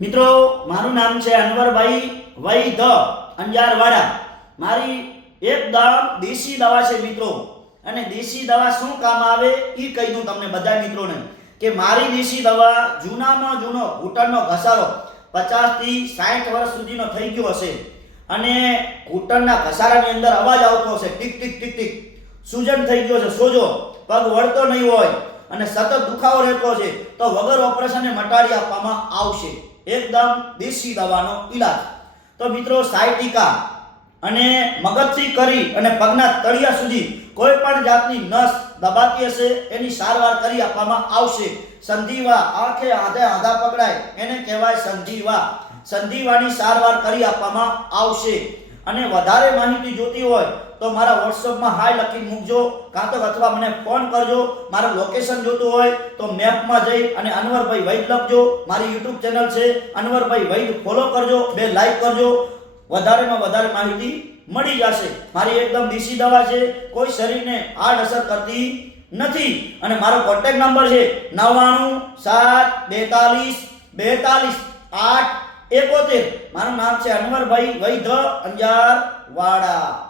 મિત્રો મારું નામ છે અનવરભાઈ વૈદ અંજારવાડા। મારી એકદમ દેશી દવા છે મિત્રો। અને દેશી દવા શું કામ આવે એ કહી દઉં તમને બધા મિત્રોને કે મારી દેશી દવા જૂનામાં જૂનો ઘૂંટણનો ઘસારો 50 થી 60 વર્ષ સુધીનો થઈ ગયો હશે અને ઘૂંટણના ઘસારાની અંદર અવાજ આવતો હશે ટીક ટીક ટીક ટીક, સૂજન થઈ ગયો છે, સોજો, પગ વળતો નહીં હોય અને સતત દુખાવો રહેતો છે તો વગર ઓપરેશને મટાડી આપવામાં આવશે। એકદમ દેશી દવાનો ઈલાજ। તો મિત્રો સાયટિકા અને મગજથી કરી અને પગના તળિયા સુધી કોઈ પણ જાતની નસ દબાતી હશે એની સારવાર કરી આપવામાં આવશે। સંધિવા, આંખે આધા પકડાય એને કહેવાય સંધિવા, સંધિવાની સારવાર કરી આપવામાં આવશે। અને વધારે માહિતી જોતી હોય તો મારા WhatsAppમાં હાય લખી મૂકજો કાં તો અથવા મને ફોન કરજો। મારું લોકેશન જોતું હોય તો મેપમાં જઈ અને અનવરભાઈ વૈદ લખજો। મારી YouTube ચેનલ છે અનવરભાઈ વૈદ, ફોલો કરજો, 2 લાઈક કરજો, વધારેમાં વધારે માહિતી મળી જશે। મારી એકદમ દેશી દવા છે, કોઈ શરીરને આડ અસર કરતી નથી। અને મારો કોન્ટેક્ટ નંબર છે 99 7 42 42 8 71। મારું નામ છે અનવરભાઈ વૈદ અંજારવાડા।